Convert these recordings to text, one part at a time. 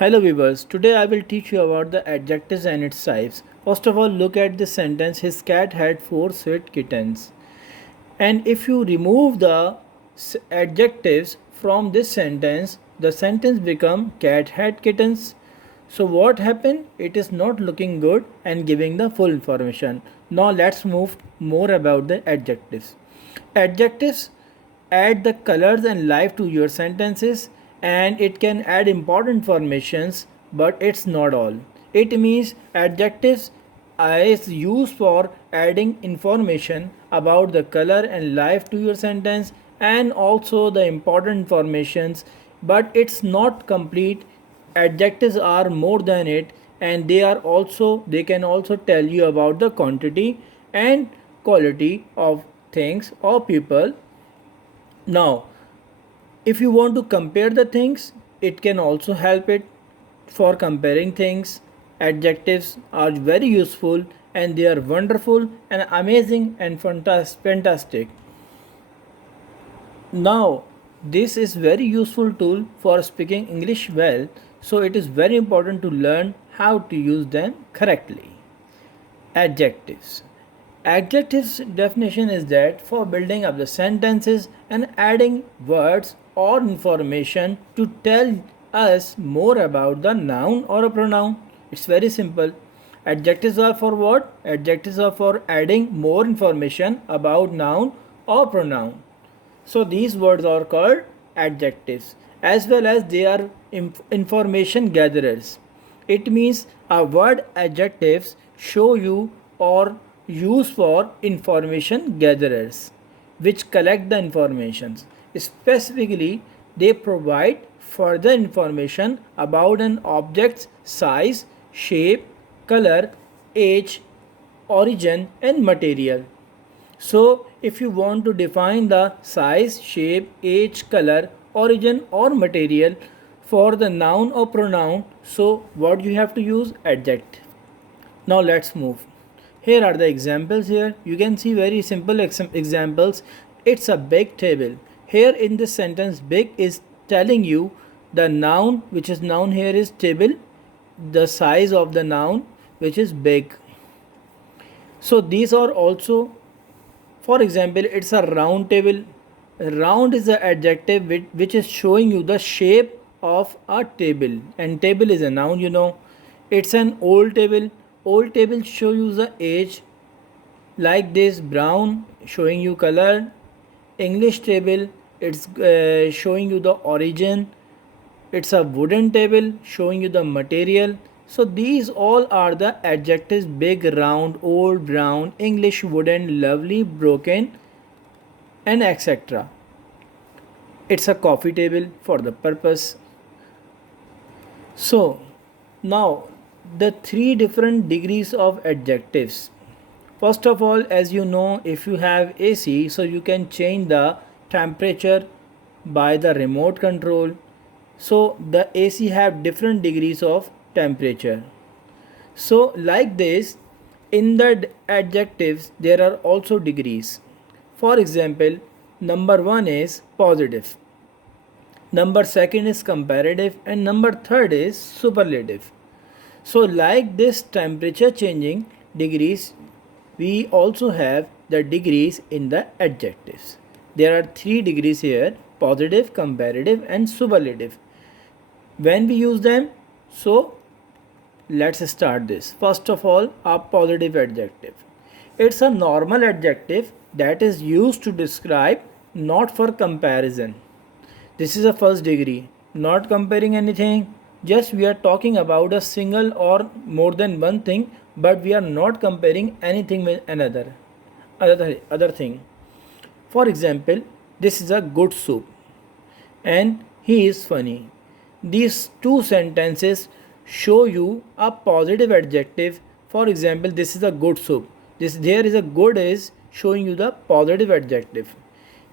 Hello viewers, today I will teach you about the adjectives and its types. First of all, look at the sentence, his cat had 4 sweet kittens. And if you remove the adjectives from this sentence, the sentence become cat had kittens. So what happened? It is not looking good and giving the full information. Now let's move more about the adjectives. Adjectives add the colors and life to your sentences, and it can add important informations, but it's not all. It means adjectives is used for adding information about the color and life to your sentence and also the important informations, but it's not complete. Adjectives are more than it, and they can also tell you about the quantity and quality of things or people. Now, if you want to compare the things, it can also help it for comparing things. Adjectives are very useful and they are wonderful and amazing and fantastic. Now, this is very useful tool for speaking English well, so it is very important to learn how to use them correctly. Adjectives. Adjectives definition is that for building up the sentences and adding words or information to tell us more about the noun or a pronoun. It's very simple. Adjectives are for what? Adjectives are for adding more information about noun or pronoun. So these words are called adjectives, as well as they are information gatherers. It means a word adjectives show you or use for information gatherers which collect the informations. Specifically, they provide further information about an object's size, shape, color, age, origin and material. So, if you want to define the size, shape, age, color, origin or material for the noun or pronoun, so what you have to use? Adjective. Now let's move. Here are the examples here. You can see very simple examples. It's a big table. Here in this sentence, big is telling you the noun, which is noun here is table, the size of the noun, which is big. So these are also, for example, it's a round table. Round is the adjective which is showing you the shape of a table, and table is a noun. It's an old table. Old table show you the age, like this. Brown showing you color. English table, it's showing you the origin. It's a wooden table showing you the material. So these all are the adjectives: big, round, old, brown, English, wooden, lovely, broken, and etc. It's a coffee table for the purpose. So now the 3 different degrees of adjectives. First of all, as you know, if you have AC, so you can change the temperature by the remote control. So the AC have different degrees of temperature. So like this, in the adjectives there are also degrees. For example, number 1 is positive, number 2 is comparative, and number 3 is superlative. So like this temperature changing degrees, we also have the degrees in the adjectives. There are 3 degrees here: positive, comparative and superlative. When we use them, so let's start this. First of all, a positive adjective. It's a normal adjective that is used to describe, not for comparison. This is a first degree, not comparing anything. Just we are talking about a single or more than one thing, but we are not comparing anything with other thing. For example, this is a good soup and he is funny. These two sentences show you a positive adjective. For example, this is a good soup. This there is a good is showing you the positive adjective.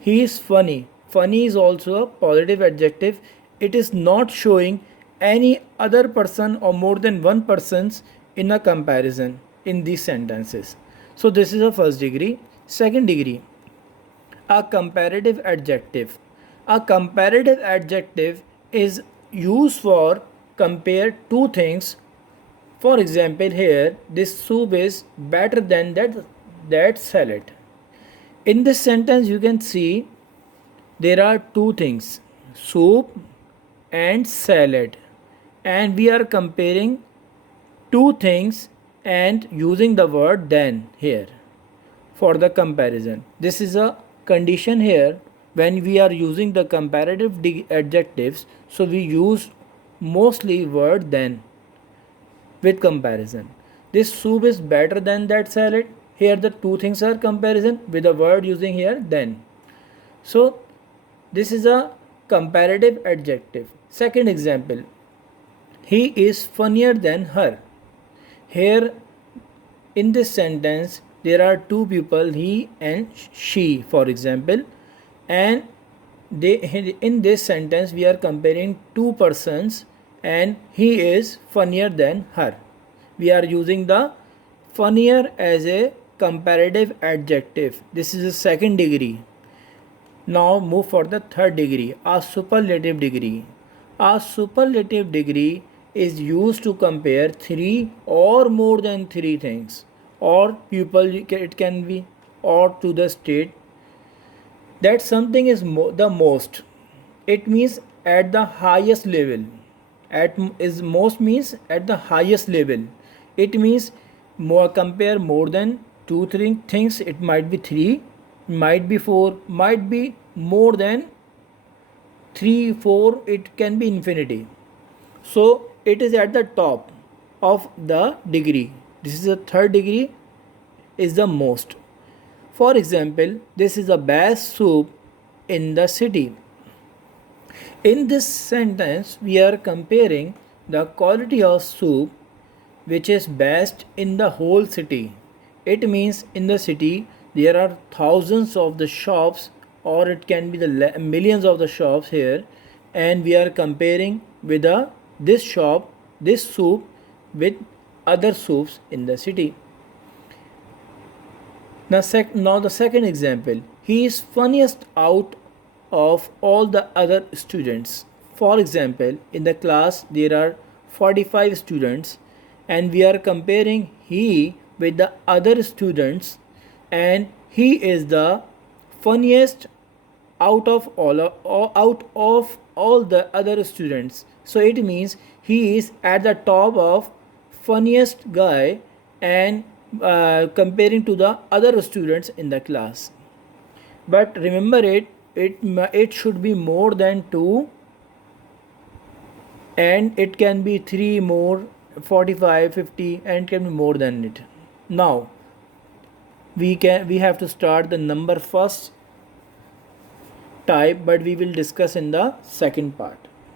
He is funny. Funny is also a positive adjective. It is not showing any other person or more than one persons in a comparison in these sentences. So this is a first degree. Second degree, a comparative adjective. A comparative adjective is used for compare two things. For example, here this soup is better than that salad. In this sentence you can see there are two things, soup and salad, and we are comparing two things and using the word then here for the comparison. This is a condition here when we are using the comparative adjectives, so we use mostly word then with comparison. This soup is better than that salad. Here the two things are comparison with the word using here then. So this is a comparative adjective. Second example, he is funnier than her. Here in this sentence there are two people, he and she, for example, and in this sentence we are comparing two persons and he is funnier than her. We are using the funnier as a comparative adjective. This is a second degree. Now move for the third degree, a superlative degree. A superlative degree is used to compare three or more than three things, or people, it can be, or to the state that something is the most. It means at the highest level. Is most means at the highest level. It means more, compare more than two three things. It might be three, might be four, might be more than 3 4, it can be infinity. So it is at the top of the degree. This is the third degree, is the most. For example, this is the best soup in the city. In this sentence we are comparing the quality of soup which is best in the whole city. It means in the city there are thousands of the shops, or it can be the millions of the shops here, and we are comparing with this shop, this soup with other soups in the city. Now the second example, he is funniest out of all the other students. For example, in the class there are 45 students and we are comparing he with the other students, and he is the funniest out of all the other students. So it means he is at the top of funniest guy and comparing to the other students in the class. But remember it should be more than 2, and it can be 3 more, 45, 50, and it can be more than it. Now we have to start the number first type, but we will discuss in the second part.